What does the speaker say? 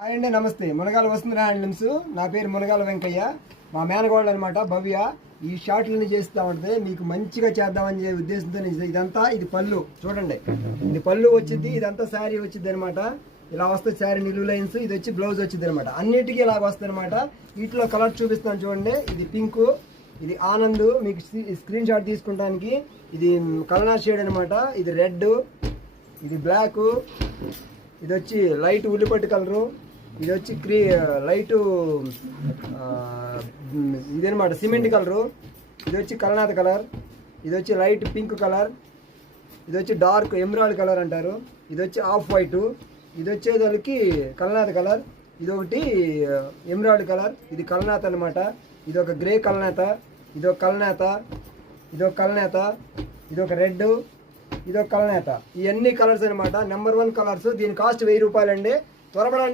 Hi అండి, నమస్తే. Munagala Vasundhara handlooms. నా పేరు మునగాల వెంకయ్య. మా మేనగోళ్ళు అనమాట భవ్య. ఈ షార్ట్లను చేస్తూ ఉంటే మీకు మంచిగా చేద్దామని ఉద్దేశంతో ఇదంతా ఇది పళ్ళు చూడండి. ఇది పళ్ళు వచ్చింది, ఇదంతా శారీ వచ్చింది అనమాట. ఇలా వస్తుంది శారీ నిలువు లైన్స్. ఇది వచ్చి బ్లౌజ్ వచ్చింది అనమాట. అన్నిటికీ ఇలాగ వస్తుంది అనమాట. వీటిలో కలర్ చూపిస్తాను చూడండి. ఇది పింక్, ఇది ఆనంద్. మీకు స్క్రీన్ షాట్ తీసుకుంటానికి ఇది కలర్ షేడ్ అనమాట. ఇది రెడ్, ఇది బ్లాక్, ఇది వచ్చి లైట్ ఉల్లిపట్టు కలరు, ఇది వచ్చి లైటు ఇదనమాట సిమెంట్ కలరు, ఇది వచ్చి కలనాథ కలర్, ఇది వచ్చి లైట్ పింక్ కలర్, ఇది వచ్చి డార్క్ ఎమరాల్డ్ కలర్ అంటారు, ఇది వచ్చి ఆఫ్ వైట్, ఇది వచ్చేదానికి కలనాథ కలర్, ఇది ఒకటి ఎమరాల్డ్ కలర్, ఇది కలనాథ అనమాట. ఇది ఒక గ్రే కలనేత, ఇది ఒక కలనేత, ఇది ఒక కలనేత, ఇది ఒక రెడ్, ఇది ఒక కలనేత. ఇవన్నీ కలర్స్ అనమాట. Number 1 colours. దీని కాస్ట్ 1000 రూపాయలండి. త్వరపడండి.